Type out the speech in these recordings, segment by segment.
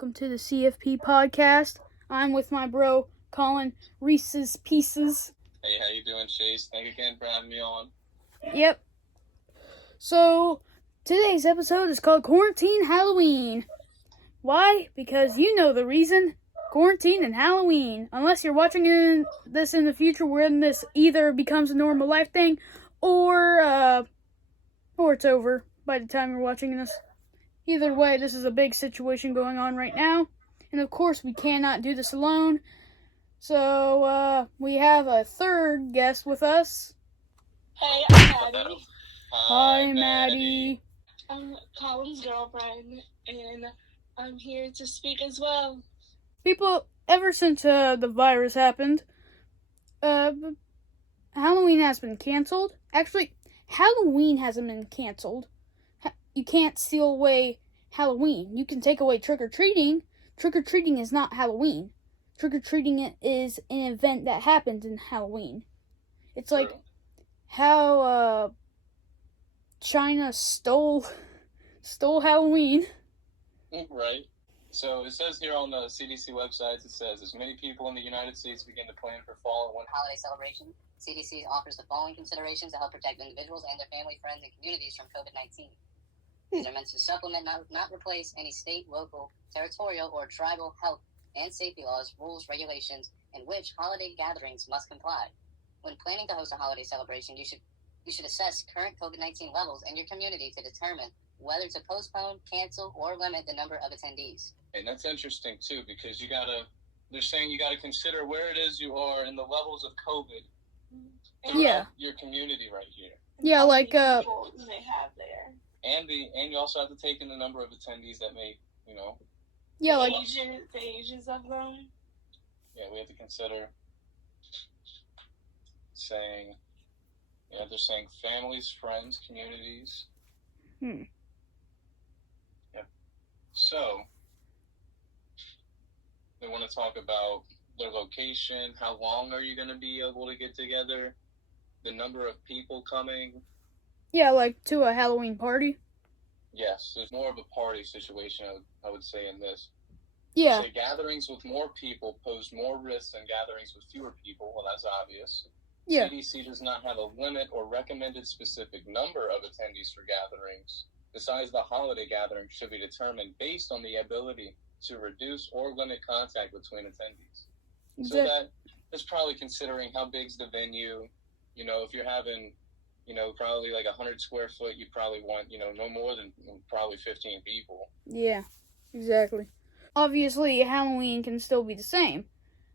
welcome to the CFP podcast. I'm with my bro, Colin Reese's Pieces. Hey, how you doing, Chase? Thank you again for having me on. Yep. So, today's episode is called Quarantine Halloween. Why? Because you know the reason. Quarantine and Halloween. Unless you're watching this in the future when this either becomes a normal life thing or it's over by the time you're watching this. Either way, this is a big situation going on right now. And of course, we cannot do this alone. So, we have a third guest with us. Hey, I'm Maddie. Hi, Maddie. I'm Colin's girlfriend, and I'm here to speak as well. People, ever since the virus happened, Halloween has been canceled. Actually, Halloween hasn't been canceled. You can't steal away Halloween. You can take away trick-or-treating. Trick-or-treating is not Halloween. Trick-or-treating is an event that happens in Halloween. It's like how China stole Halloween. Right. So it says here on the CDC website, it says, as many people in the United States begin to plan for fall and winter holiday celebration, CDC offers the following considerations to help protect individuals and their family, friends, and communities from COVID-19. These are meant to supplement, not replace, any state, local, territorial, or tribal health and safety laws, rules, regulations, in which holiday gatherings must comply. When planning to host a holiday celebration, you should assess current COVID-19 levels in your community to determine whether to postpone, cancel, or limit the number of attendees. And that's interesting, too, because they're saying you gotta consider where it is you are and the levels of COVID throughout your community right here. Yeah, like, people you may have there. And you also have to take in the number of attendees that may, yeah, like, the ages of them. Yeah, we have to consider they're saying families, friends, communities. Yep. So, they want to talk about their location, how long are you going to be able to get together, the number of people coming. yeah, like to a Halloween party. Yes, there's more of a party situation, I would say, in this. Yeah. Say gatherings with more people pose more risks than gatherings with fewer people. Well, that's obvious. Yeah. CDC does not have a limit or recommended specific number of attendees for gatherings. Besides, the holiday gathering should be determined based on the ability to reduce or limit contact between attendees. So that is probably considering how big's the venue. If you're having, probably like 100 square foot, you probably want, no more than probably 15 people. Yeah, exactly. Obviously, Halloween can still be the same.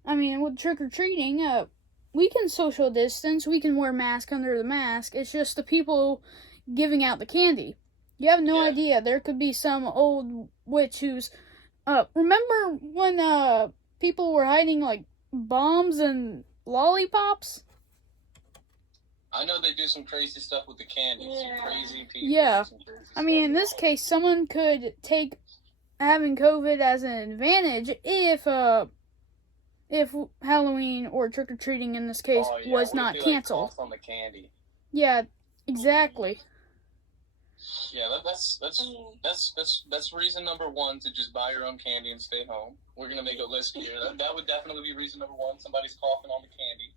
I mean, with trick-or-treating, we can social distance, we can wear masks under the mask. It's just the people giving out the candy. You have no idea. There could be some old witch who's... remember when people were hiding, like, bombs and lollipops? I know they do some crazy stuff with the candy. Yeah. Some crazy people. Yeah. I mean, in this case, someone could take having COVID as an advantage if Halloween or trick-or-treating in this case was not canceled. Like, on the candy. Yeah, exactly. Yeah, that's reason number one, to just buy your own candy and stay home. We're gonna make a list here. That would definitely be reason number one. Somebody's coughing on the candy.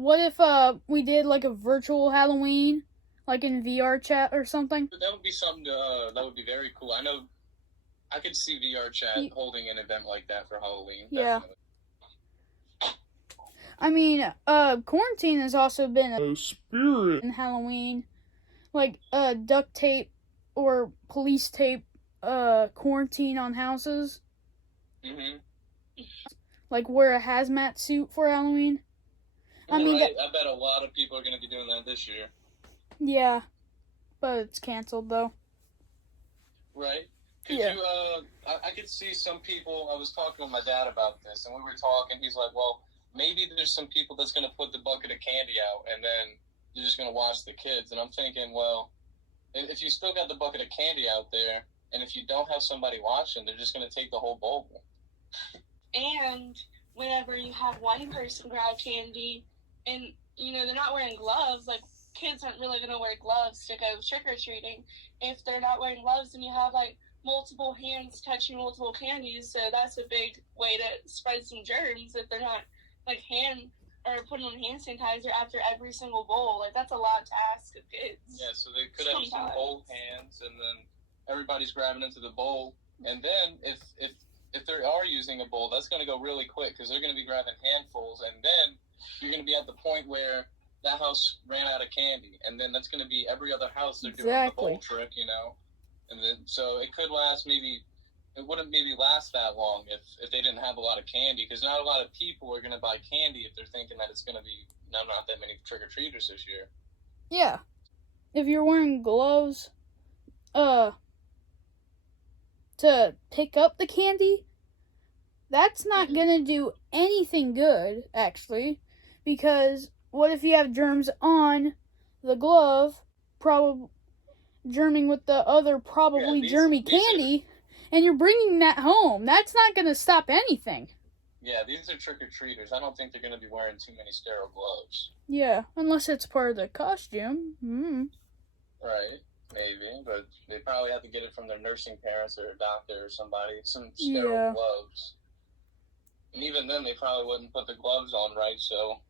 What if we did like a virtual Halloween, like in VR chat or something? That would be something that would be very cool. I know I could see VR chat holding an event like that for Halloween. Yeah. Definitely. I mean, quarantine has also been a spirit in Halloween. Like, duct tape or police tape, quarantine on houses. Mm-hmm. Like, wear a hazmat suit for Halloween. I mean, I bet a lot of people are going to be doing that this year. Yeah, but it's canceled, though. Right? I could see some people, I was talking with my dad about this, and we were talking, he's like, well, maybe there's some people that's going to put the bucket of candy out, and then they're just going to watch the kids. And I'm thinking, well, if you still got the bucket of candy out there, and if you don't have somebody watching, they're just going to take the whole bowl. And whenever you have one person grab candy, and, they're not wearing gloves, like, kids aren't really going to wear gloves to go trick-or-treating. If they're not wearing gloves and you have, like, multiple hands touching multiple candies, so that's a big way to spread some germs if they're not like putting on hand sanitizer after every single bowl. Like, that's a lot to ask of kids. Yeah, so they could have some bowl hands, and then everybody's grabbing into the bowl, and then if they are using a bowl, that's going to go really quick because they're going to be grabbing handfuls, and then you're going to be at the point where that house ran out of candy, and then that's going to be every other house they're doing the bowl trick, and then so it could last it wouldn't maybe last that long if they didn't have a lot of candy, because not a lot of people are going to buy candy if they're thinking that it's going to be not that many trick-or-treaters this year. Yeah. If you're wearing gloves, to pick up the candy, that's not gonna do anything good, actually, because what if you have germs on the glove, probably germing with the other germy candy, and you're bringing that home? That's not gonna stop anything. Yeah, these are trick-or-treaters. I don't think they're gonna be wearing too many sterile gloves. Yeah, unless it's part of the costume. Right. Maybe, but they probably have to get it from their nursing parents or a doctor or somebody, some sterile gloves. And even then, they probably wouldn't put the gloves on right, so...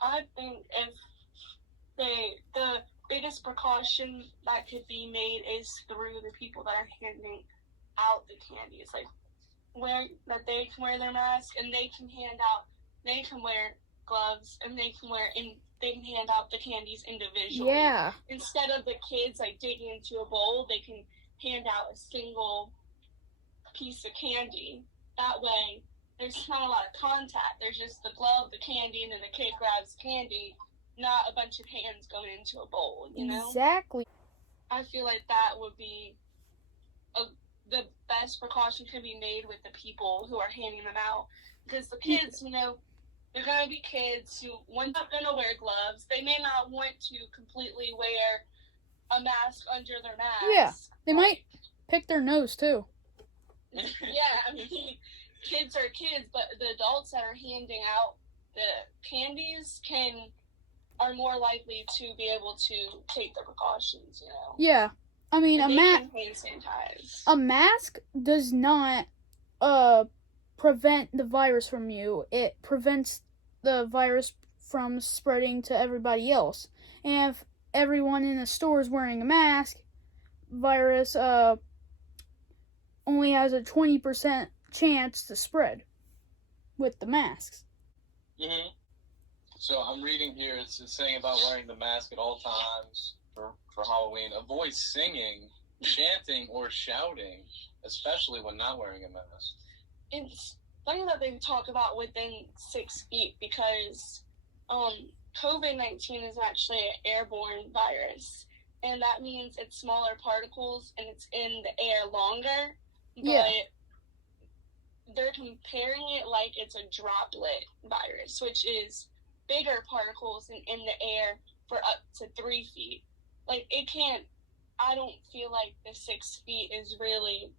I think if the biggest precaution that could be made is through the people that are handing out the candies. Like, they can wear their mask, and they can wear gloves, and they can hand out the candies individually. Yeah. Instead of the kids digging into a bowl, they can hand out a single piece of candy. That way, there's not a lot of contact. There's just the glove, the candy, and then the kid grabs candy, not a bunch of hands going into a bowl, Exactly. I feel like that would be the best precaution could be made with the people who are handing them out. Because the kids, they're going to be kids who are not going to wear gloves. They may not want to completely wear a mask under their mask. Yeah, they might pick their nose, too. Yeah, I mean, kids are kids, but the adults that are handing out the candies are more likely to be able to take the precautions, Yeah, I mean, a mask does not prevent the virus from you. It prevents the virus from spreading to everybody else. And if everyone in the store is wearing a mask, virus only has a 20% chance to spread with the masks. Mm-hmm. So I'm reading here, it's saying about wearing the mask at all times for Halloween. Avoid singing, chanting, or shouting, especially when not wearing a mask. It's funny that they talk about within 6 feet, because COVID-19 is actually an airborne virus, and that means it's smaller particles and it's in the air longer. But they're comparing it like it's a droplet virus, which is bigger particles in the air for up to 3 feet. Like, I don't feel like the 6 feet is really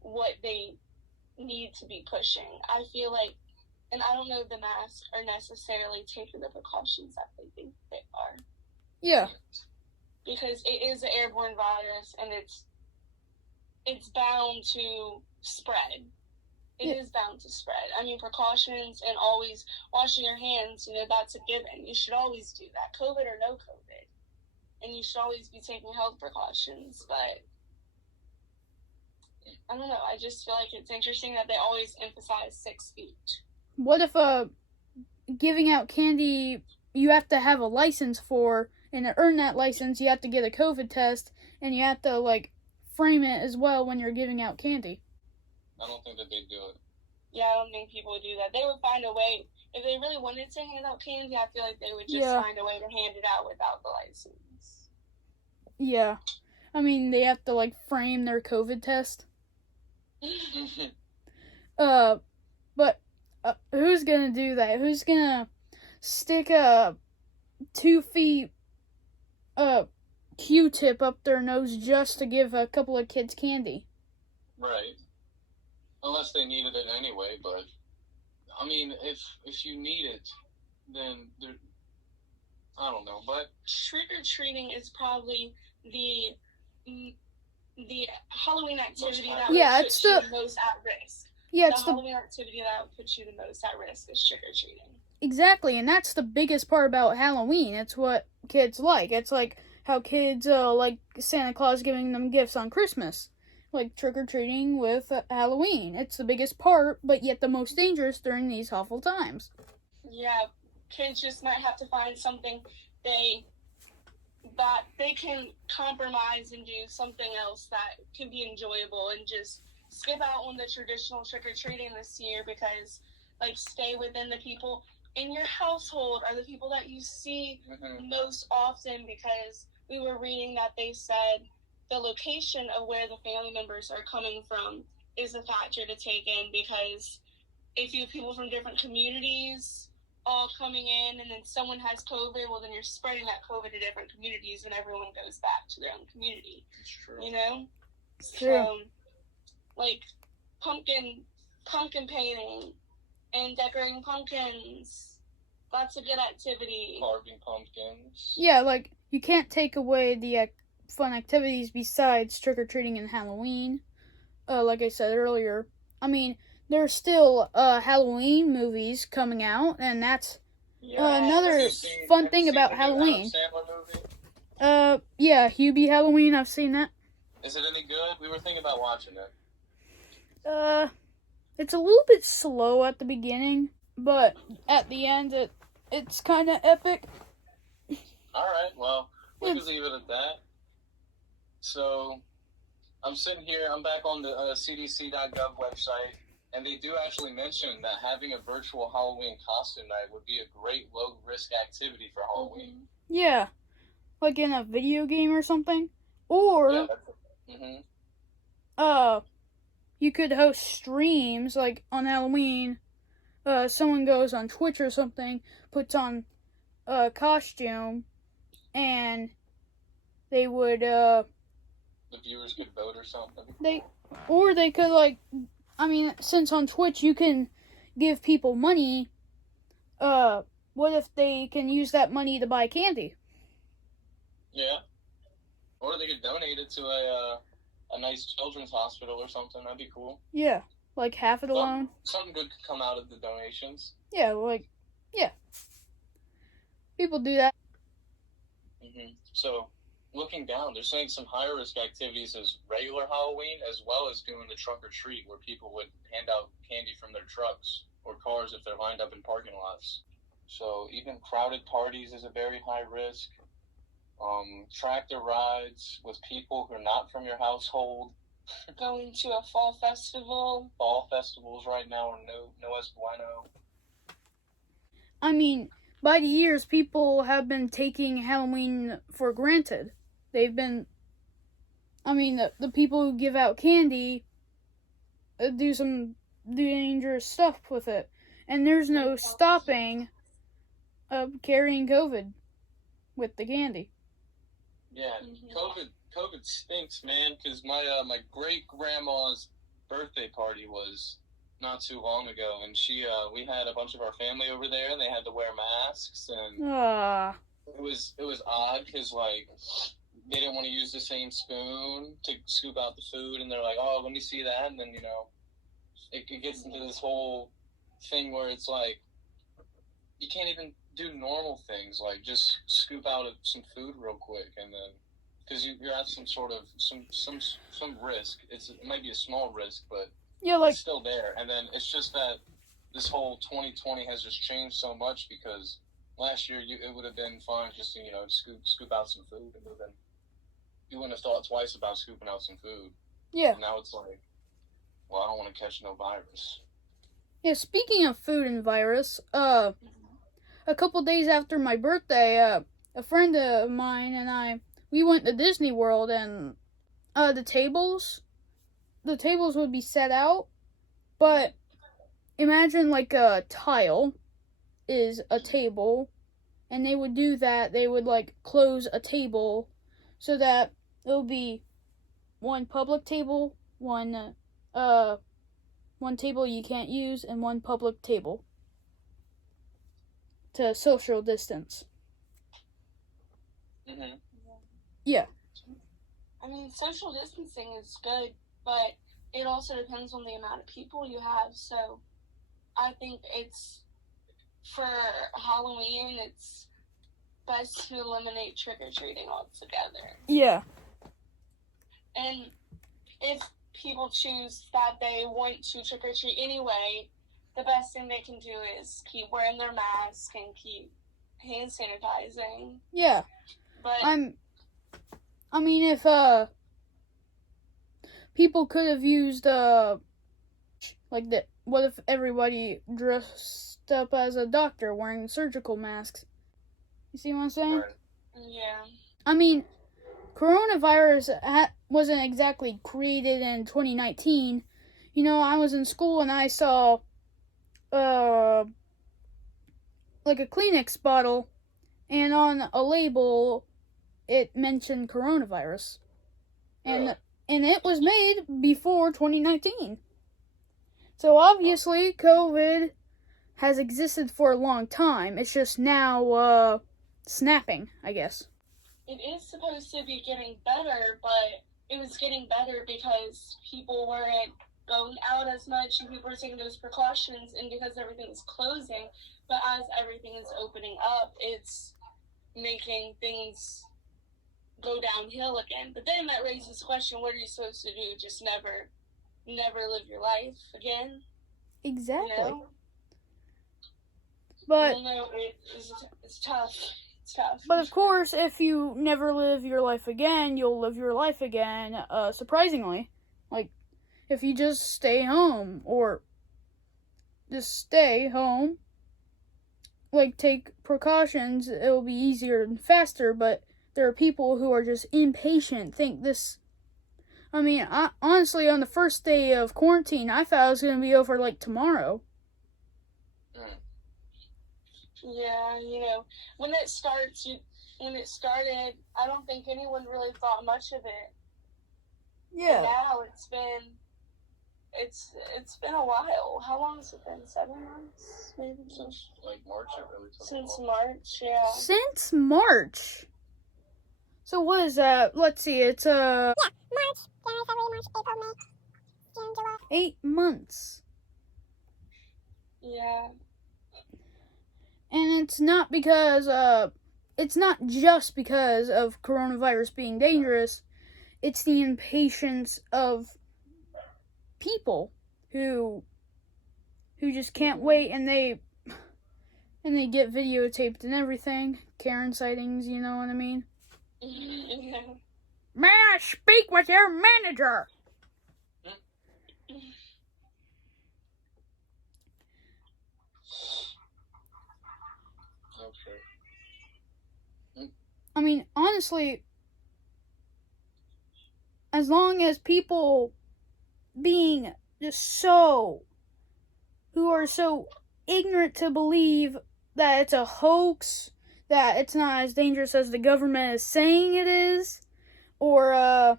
what they need to be pushing. I feel like, and I don't know if the masks are necessarily taking the precautions that they think they are. Yeah. Because it is an airborne virus, and it's bound to spread. It is bound to spread. I mean, precautions and always washing your hands, that's a given. You should always do that, COVID or no COVID. And you should always be taking health precautions. But I don't know. I just feel like it's interesting that they always emphasize 6 feet. What if giving out candy you have to have a license for, and to earn that license you have to get a COVID test, and you have to frame it as well when you're giving out candy? I don't think that they'd do it. Yeah, I don't think people would do that. They would find a way. If they really wanted to hand out candy, I feel like they would just find a way to hand it out without the license. Yeah. I mean, they have to, frame their COVID test. But who's gonna do that? Who's gonna stick a 2 feet Q-tip up their nose just to give a couple of kids candy? Right. Unless they needed it anyway, but I mean, if you need it, then I don't know, but trick-or-treating is probably the the Halloween activity that Yeah, would it's put you the- the most at risk. Yeah, The it's Halloween activity that would put you the most at risk is trick-or-treating. exactly, and that's the biggest part about Halloween. It's what kids like. It's like how kids like Santa Claus giving them gifts on Christmas, like trick or treating with Halloween. It's the biggest part, but yet the most dangerous during these awful times. Yeah, kids just might have to find something that they can compromise and do something else that can be enjoyable, and just skip out on the traditional trick-or-treating this year, because like stay within the people in your household are the people that you see most often, because we were reading that they said the location of where the family members are coming from is a factor to take in, because if you have people from different communities all coming in and then someone has COVID, well, then you're spreading that COVID to different communities and everyone goes back to their own community. It's true. You know? True. So, like, pumpkin painting and decorating pumpkins. Lots of good activity. Carving pumpkins. Yeah, like, you can't take away the fun activities besides trick-or-treating and Halloween. Like I said earlier. I mean, there's still Halloween movies coming out, and that's another fun thing about Halloween. Yeah, Hubie Halloween, I've seen that. Is it any good? We were thinking about watching it. It's a little bit slow at the beginning, but at the end, it's kind of epic. Alright, well, we can leave it at that. So, I'm sitting here, I'm back on the cdc.gov website, and they do actually mention that having a virtual Halloween costume night would be a great low-risk activity for Halloween. Yeah, like in a video game or something. Or, you could host streams, like on Halloween. Someone goes on Twitch or something, puts on a costume, and they would, the viewers could vote or something. They could, like, I mean, since on Twitch you can give people money, what if they can use that money to buy candy? Yeah. Or they could donate it to a nice children's hospital or something. That'd be cool. Yeah, like half of the loan. Something good could come out of the donations. Yeah, like, yeah. People do that. So, looking down, they're saying some higher risk activities as regular Halloween, as well as doing the truck or treat, where people would hand out candy from their trucks or cars if they're lined up in parking lots. So even crowded parties is a very high risk. Tractor rides with people who are not from your household. Going to a fall festival. Fall festivals right now are no es bueno. I mean, by the years, people have been taking Halloween for granted. They've been, the people who give out candy do some dangerous stuff with it. And there's no stopping carrying COVID with the candy. Yeah, COVID stinks, man, because my great-grandma's birthday party was not too long ago, and we had a bunch of our family over there, and they had to wear masks, and it was odd, because, like, they didn't want to use the same spoon to scoop out the food, and they're like, oh, let me see that, and then, it gets into this whole thing where it's like, you can't even do normal things, like just scoop out some food real quick, and then, because you're at some sort of, some risk. It might be a small risk, but it's still there, and then it's just that this whole 2020 has just changed so much, because last year it would have been fun just to, scoop out some food, and then you wouldn't have thought twice about scooping out some food. Yeah. And now it's like, well, I don't want to catch no virus. Yeah, speaking of food and virus, a couple days after my birthday, a friend of mine and we went to Disney World, and the tables would be set out, but imagine like a tile is a table, and they would do that. They would like close a table so that it would be one public table, one table you can't use, and one public table to social distance. Mm-hmm. Yeah. I mean, social distancing is good, but it also depends on the amount of people you have. So I think it's, for Halloween, it's best to eliminate trick-or-treating altogether. Yeah. And if people choose that they want to trick-or-treat anyway, the best thing they can do is keep wearing their mask and keep hand sanitizing. Yeah. But I mean, if people could have used what if everybody dressed up as a doctor wearing surgical masks? You see what I'm saying? Right. yeah. I mean, coronavirus wasn't exactly created in 2019. You know, I was in school and I saw like a Kleenex bottle, and on a label it mentioned coronavirus. And it was made before 2019. So obviously COVID has existed for a long time. It's just now snapping, I guess. It is supposed to be getting better, but it was getting better because people weren't going out as much and people were taking those precautions, and because everything is closing. But as everything is opening up, it's making things go downhill again. But then that raises the question, what are you supposed to do? Just never live your life again? Exactly. You know? But No, it's tough. It's tough. But of course, if you never live your life again, you'll live your life again, surprisingly. Like, if you just stay home, like, take precautions, it'll be easier and faster, but there are people who are just impatient, honestly, on the first day of quarantine, I thought it was going to be over, like, tomorrow. Yeah, you know, when it started, I don't think anyone really thought much of it. Yeah. But now it's been a while. How long has it been? 7 months, maybe. Since like March, it really took Since long. March, yeah. Since March. So what is that? Let's see. It's March, January, February, March, April, May, June, July. 8 months. Yeah. And it's not just because of coronavirus being dangerous. It's the impatience of people who just can't wait, and they get videotaped and everything. Karen sightings, you know what I mean? Yeah. May I speak with your manager? Okay. I mean, honestly, as long as people being just who are so ignorant to believe that it's a hoax, that it's not as dangerous as the government is saying it is, or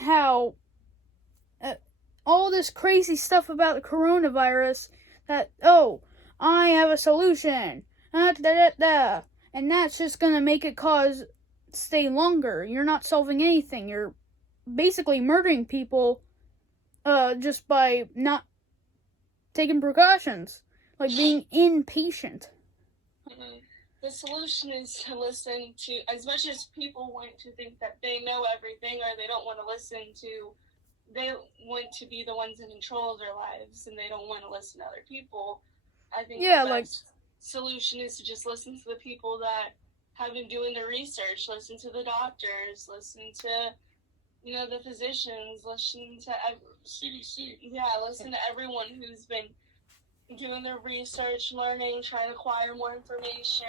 how all this crazy stuff about the coronavirus, that, I have a solution, and that's just gonna make it stay longer. You're not solving anything. You're basically murdering people just by not taking precautions, like being impatient. Mm-hmm. The solution is to listen to, as much as people want to think that they know everything, or they don't want to they want to be the ones in control of their lives, and they don't want to listen to other people. I think the best solution is to just listen to the people that have been doing the research, listen to the doctors, listen to, the physicians, listen to CDC. Yeah, listen to everyone who's been doing their research, learning, trying to acquire more information,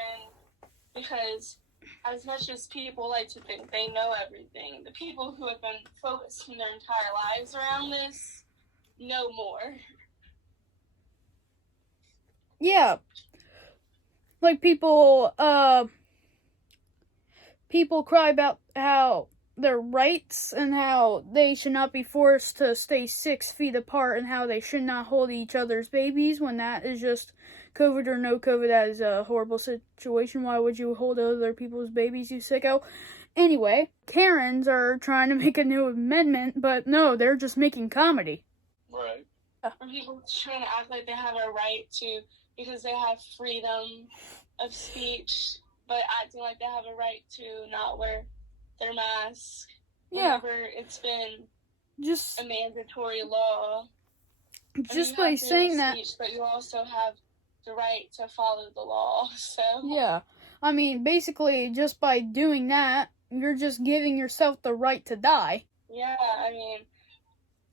because as much as people like to think they know everything, the people who have been focusing their entire lives around this know more. Yeah. Like people cry about how their rights and how they should not be forced to stay 6 feet apart and how they should not hold each other's babies, when that is just COVID or no COVID, that is a horrible situation. Why would you hold other people's babies, you sicko? Anyway, Karens are trying to make a new amendment, but no, they're just making comedy. Right. And people trying to act like they have a right to, because they have freedom of speech, but acting like they have a right to not wear their mask. Yeah. Whenever it's been Just a mandatory law. Just by saying that. Speech, but you also have the right to follow the law, so. Yeah. I mean, basically, just by doing that, you're just giving yourself the right to die. Yeah, I mean,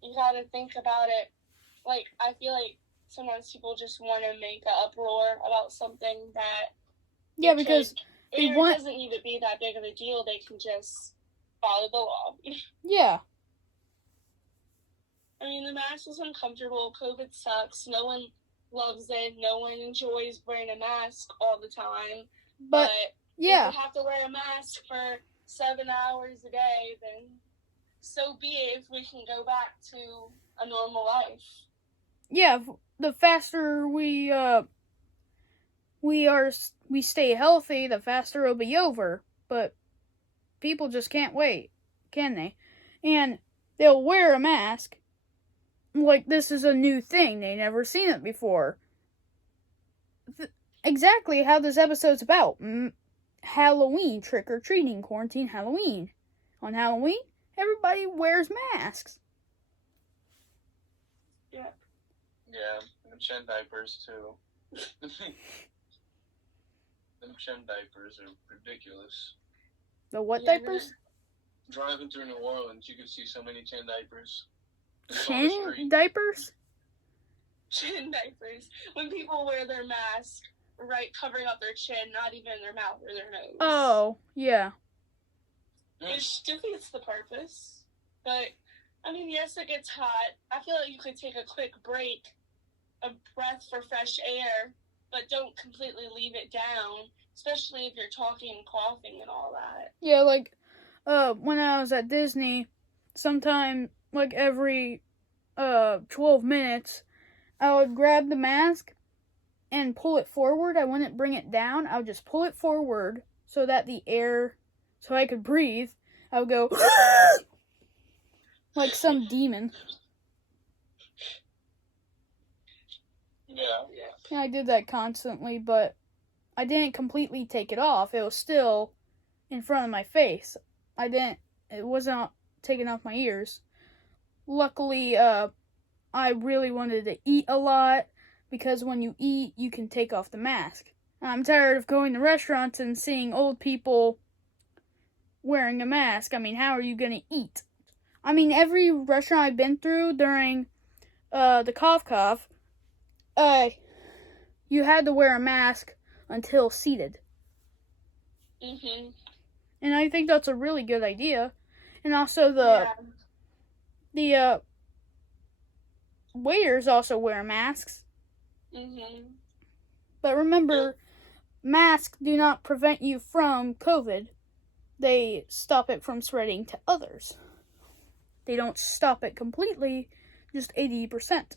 you gotta think about it. Like, I feel like sometimes people just want to make an uproar about something that... Yeah, because it doesn't need to be that big of a deal. They can just follow the law. Yeah. I mean, the mask is uncomfortable. COVID sucks. No one loves it. No one enjoys wearing a mask all the time. But yeah, if you have to wear a mask for 7 hours a day, then so be it if we can go back to a normal life. Yeah, the faster we stay healthy, the faster it'll be over. But people just can't wait, can they? And they'll wear a mask like this is a new thing. They never seen it before. Exactly how this episode's about. Halloween, trick-or-treating, quarantine Halloween. On Halloween, everybody wears masks. Yeah. Yeah, and chin diapers, too. Them chin diapers are ridiculous. The what diapers? Driving through New Orleans, you could see so many chin diapers. Chin diapers? Chin diapers. When people wear their mask, right, covering up their chin, not even their mouth or their nose. Oh, yeah. Which defeats the purpose. But, I mean, yes, it gets hot. I feel like you could take a quick break, a breath for fresh air, but don't completely leave it down, especially if you're talking and coughing and all that. Yeah, like, when I was at Disney, sometime, like, every, 12 minutes, I would grab the mask and pull it forward. I wouldn't bring it down. I would just pull it forward so that the air, so I could breathe. I would go, like some demon. Yeah. Yeah, I did that constantly, but I didn't completely take it off. It was still in front of my face. It wasn't taken off my ears. Luckily, I really wanted to eat a lot, because when you eat, you can take off the mask. I'm tired of going to restaurants and seeing old people wearing a mask. I mean, how are you going to eat? I mean, every restaurant I've been through during the cough, you had to wear a mask until seated. Mm-hmm. And I think that's a really good idea. And also the waiters also wear masks. Mm-hmm. But remember, masks do not prevent you from COVID. They stop it from spreading to others. They don't stop it completely, just 80%.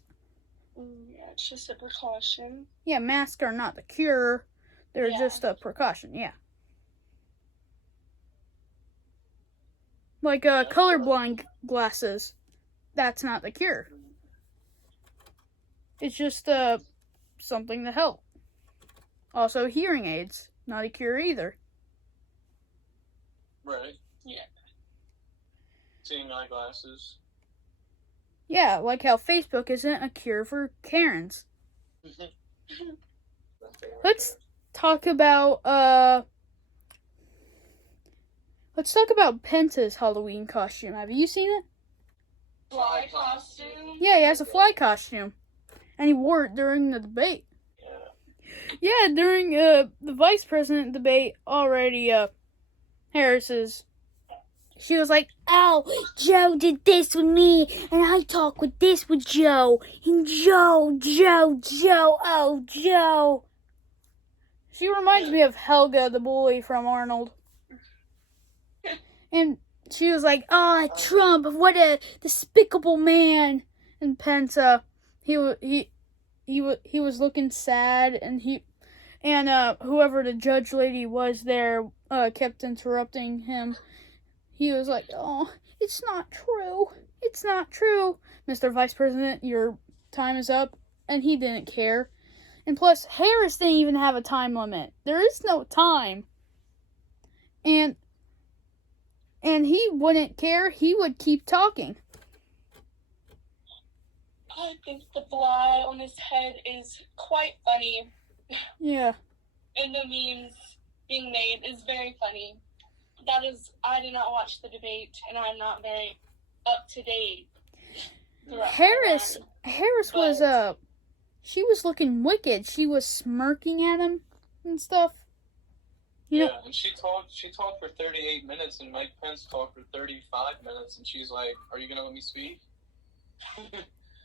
Yeah, it's just a precaution. Yeah, masks are not the cure. They're just a precaution, yeah. Like colorblind glasses. That's not the cure. It's just something to help. Also, hearing aids. Not a cure either. Right. Yeah. Seeing eyeglasses. Yeah, like how Facebook isn't a cure for Karens. Let's talk about Penta's Halloween costume. Have you seen it? Fly costume? Yeah, he has a fly costume. And he wore it during the debate. Yeah, during the vice president debate already, Harris's. She was like, "Oh, Joe did this with me, and I talk with this with Joe. And Joe, oh, Joe." She reminds me of Helga, the bully from Arnold. And she was like, "Oh, Trump, what a despicable man." And Pence, he he was looking sad, and whoever the judge lady was there kept interrupting him. He was like, "Oh, it's not true. It's not true, Mr. Vice President. Your time is up." And he didn't care. And plus, Harris didn't even have a time limit. There is no time. And he wouldn't care. He would keep talking. I think the fly on his head is quite funny. Yeah. And the memes being made is very funny. I did not watch the debate, and I'm not very up to date. Harris was she was looking wicked. She was smirking at him and stuff. Yeah, and she talked for 38 minutes, and Mike Pence talked for 35 minutes, and she's like, "Are you gonna let me speak?"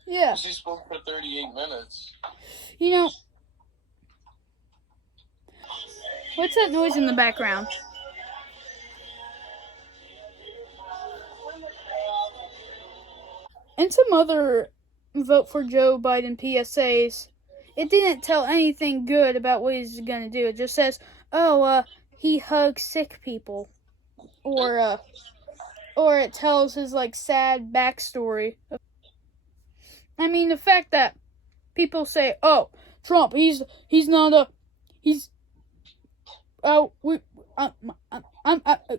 Yeah. She spoke for 38 minutes. You know, what's that noise in the background? And some other vote for Joe Biden PSAs, it didn't tell anything good about what he's going to do. It just says, he hugs sick people. Or it tells his, sad backstory. I mean, the fact that people say, "Oh, Trump, I'm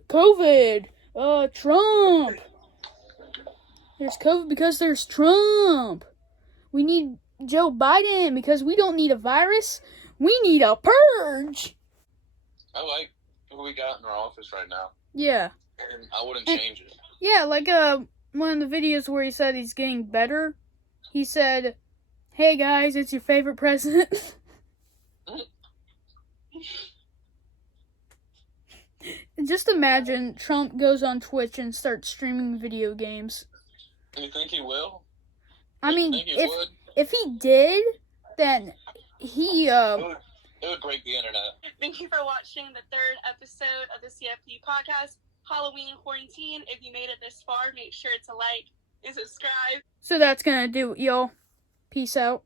COVID. Trump. There's COVID because there's Trump. We need Joe Biden because we don't need a virus. We need a purge." I like who we got in our office right now. Yeah. And I wouldn't change it. Yeah, one of the videos where he said he's getting better. He said, "Hey guys, it's your favorite president." Just imagine Trump goes on Twitch and starts streaming video games. You think he will? I mean, if he did, then he It would break the internet. Thank you for watching the 3rd episode of the CFP podcast, Halloween Quarantine. If you made it this far, make sure to like and subscribe. So that's gonna do it, y'all. Peace out.